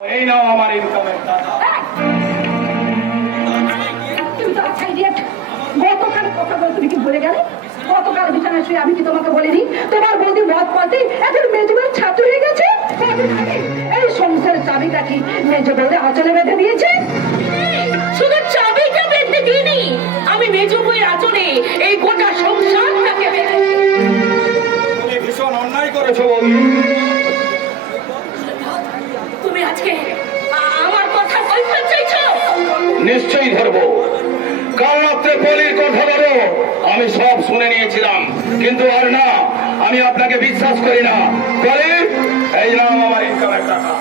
এই নাও আমার ইনকামের টাকা। গতকাল কথা বলে তুমি কি ভুলে গেলে? গতকাল বিছানায় শুয়ে আমি কি তোমাকে বলিনি? তোমার বৌদি মদ পাতে এখন মেজবাড়ির ছাত্র হয়ে গেছে? এই সংসারের চাবিকাঠি মেজ বলে আচলে বেঁধে দিয়েছে? শুধু চাবিটা বেঁধে দিইনি আমি মেজো বই আচরে এই গোটা সংসারটাকে বেঁধে ভীষণ অন্যায় করেছ নিশ্চয়ই ধরবো। কাল রাত্রে পলির কথা বলো। আমি সব শুনে নিয়েছিলাম। কিন্তু আর না আমি আপনাকে বিশ্বাস করি না। পলি এই নাম আমার ইনকামের টাকা।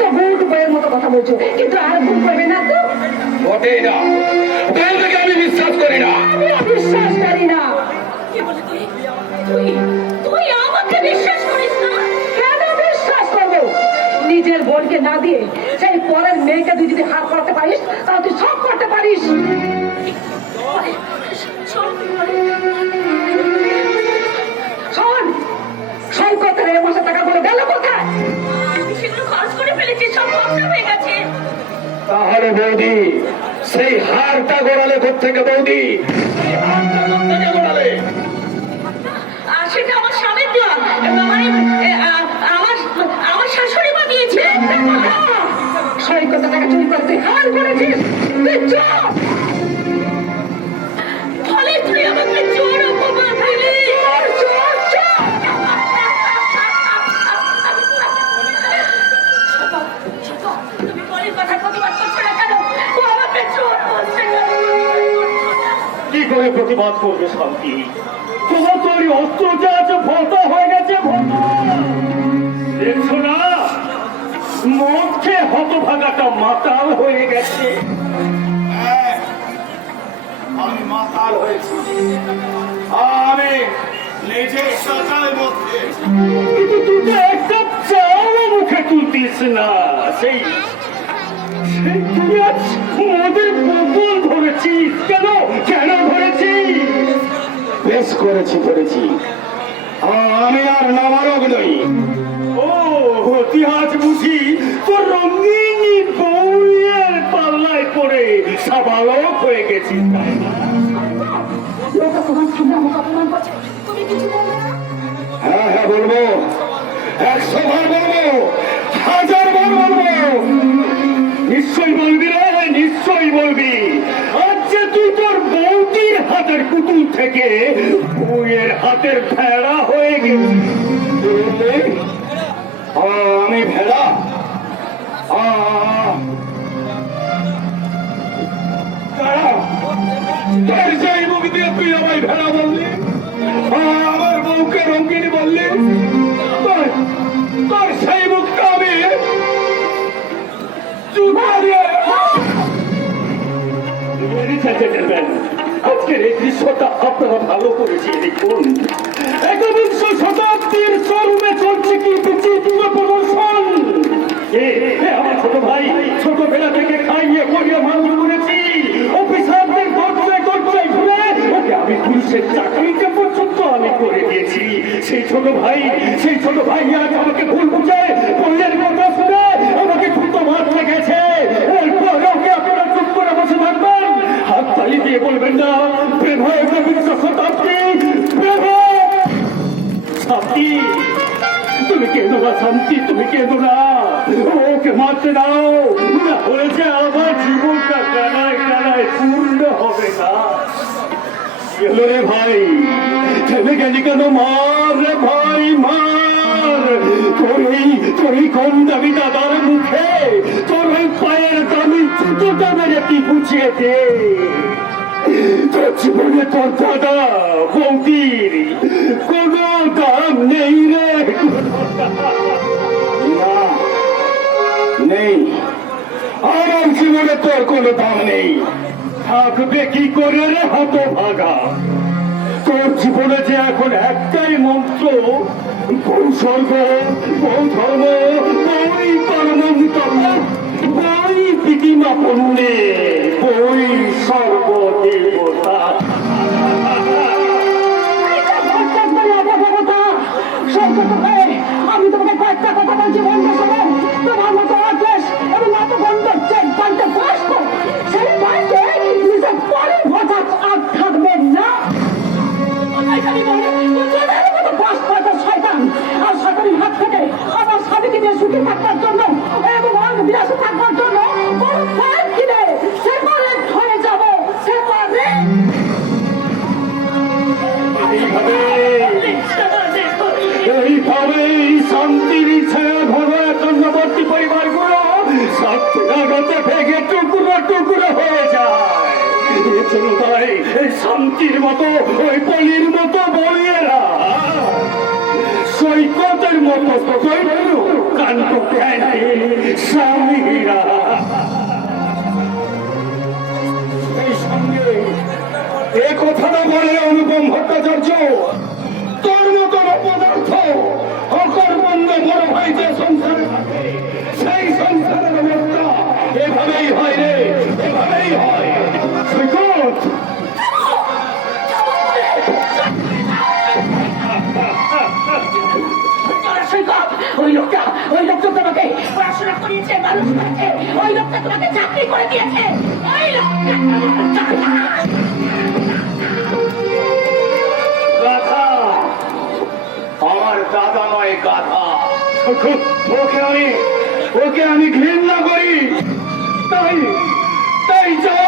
তো বুট বইয়ের মতো কথা বলছো। কিন্তু আর ভুল করবে না তো? মোটেই না। আমি বিশ্বাস করি না। আমি বিশ্বাস পরের মেয়েকে তুই যদি হার করতে পারিস তাহলে তুই সব করতে পারিস। শোন, শোন সৈকতের এ মাসে টাকা করে গেল কোথায়? আমি সেগুলো খরচ করে ফেলেছি সব খরচা হয়ে গেছে। তাহলে বৌদি সেই হারটা গোড়ালে থেকে বৌদি? সেই হারটা কোত্থেকে গোড়ালে? আর সেটা আমার স্বামীর দেওয়া। সৈকতের টাকা চুরি! করে তুই হার করেছিস তুই চোর ফলে তুই আমাকে চোর অপমান দিলি কি করে প্রতিবাদ করবে শান্তি? তোমার তো ওই অস্ত্র হতভাগাটা মাতাল হয়ে গেছে। হ্যাঁ, আমি মাতাল হয়েছি। আমি নিজে সকাল মধ্যে কিন্তু তুই তো একটা চাও মুখে তুলতিস না। সেই সেই তুই আজ মদের বোতল ধরেছিস। কেন? কেন বেশ করেছি করেছি। আমি আর নামারক নই। ও আজ বুঝি। না হ্যাঁ হ্যাঁ নিশ্চয়ই বলবি রে, নিশ্চয়ই বলবি। আজ যে তোর বৌদির হাতের পুতুল থেকে বউয়ের হাতের ভেড়া হয়ে গেছিস আমি ভেড়া। আমায় ভেড়া বললি আমার বউকে রঙ্গিনী বললি, তোর সেই মুখটা আমি আজকের এই দৃশ্যটা আপনারা ভালো করেছি দেখুন পুলিশের চাকরিটা পর্যন্ত আমি করে দিয়েছি। সেই ছোট ভাই, সেই ছোট ভাই আজ আমাকে ভুল বুঝে বললেন কথা শুনে আমাকে দ্রুত মারতে গেছে। শান্তি তুমি কেঁদো না শান্তি, তুমি কেঁদো না? ওকে মারতে দাও এলো রে ভাই থেমে গেলি কেন মার রে ভাই, মার? তোর এই কম দামি দাদার মুখে, তোর ওই পায়ের দামি জুতোটা মেরে কি বুঝিয়ে জীবনে তোর দাদা কোনো দাম নেই রে। নেই। আমার তোর কোনো দাম নেই। থাকবে কি করে রে হত ভাগা তোর জীবনে যে এখন একটাই মন্ত্র বউ স্বর্গ বউ ধর্ম, বই পরমন্তব্য বই পিতিমা পণ্যে বই সর্বদেবতা। পরিবারগুলো ভেঙে টুকরো টুকরো হয়ে যায়। তাই এই শান্তির মতো, ওই পলির মতো বলিয়েরা সৈকতের মতো কান্ত প্যানে স্বামীরা। এ কথাটা বলে অনুপম ভট্টাচার্য, তোর মতন মানুষ ওই লোকটা তোমাকে চাকরি করে দিয়েছে। ওই লোকটা গাধা আমার দাদা নয় গাধা ওকে আমি ওকে আমি ঘৃণা করি। তাই তাই আগে